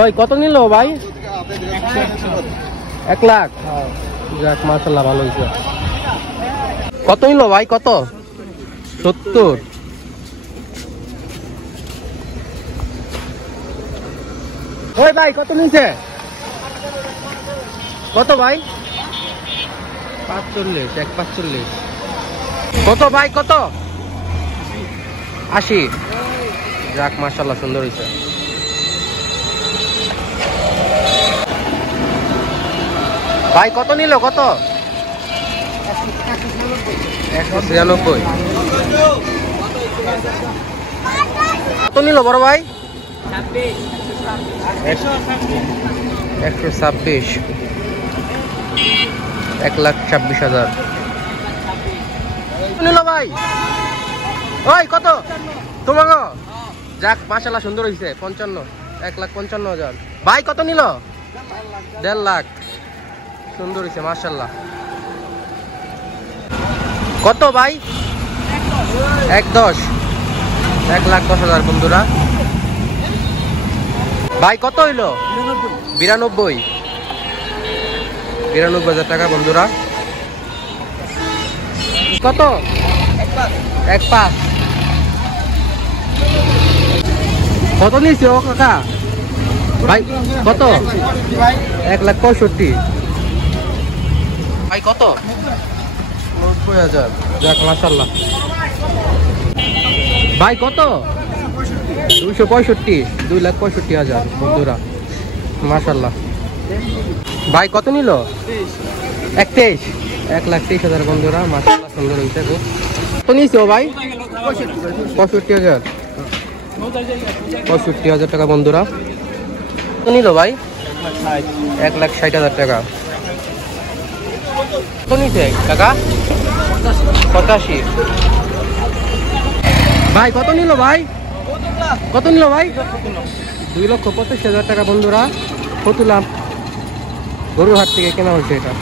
ওই কত নিল ভাই? 1 লাখ। যাক মাশাআল্লাহ ভালো হয়েছে। কত নিল ভাই? কত? 70। ওই ভাই কত নিছে? কত ভাই? 45, 145। কত ভাই? কত? 80। যাক মাশাআল্লাহ সুন্দর হয়েছে। ভাই কত নিল? কত? 196। কত নিল বড় ভাই? 126। 1,26,000 নিল ভাই। ওই কত তোমার? যাক মাশাআল্লাহ সুন্দর হয়েছে। 55। 1,55,000। ভাই কত নিল? 1.5 লাখ। সুন্দর হয়েছে মাশাআল্লাহ। কত ভাই? 1.10। 1,10,000 বন্ধুরা। ভাই কত হইলো? 92। 92,000 টাকা বন্ধুরা। কত? 1.5। কত নিয়েছে ও কাকা? ভাই কত? 1,65,000। ভাই কত? 90,000। যাক মাশাআল্লাহ। ভাই কত? 265। 2,65,000 বন্ধুরা মাশাআল্লাহ। ভাই কত নিল? 1,23। 1,23,000 বন্ধুরা মাশাআল্লাহ সুন্দর হয়েছে। কত নিয়েছে ও ভাই? 65,000। 65,000 টাকা বন্ধুরা। কত নিল ভাই? 1,60,000 টাকা। কত নিছে কাকা? 85। ভাই কত নিল ভাই? কত নিল ভাই? 2,25,000 টাকা বন্ধুরা। ফতুল্লা গরুর হাট থেকে কেনা হয়েছে এটা।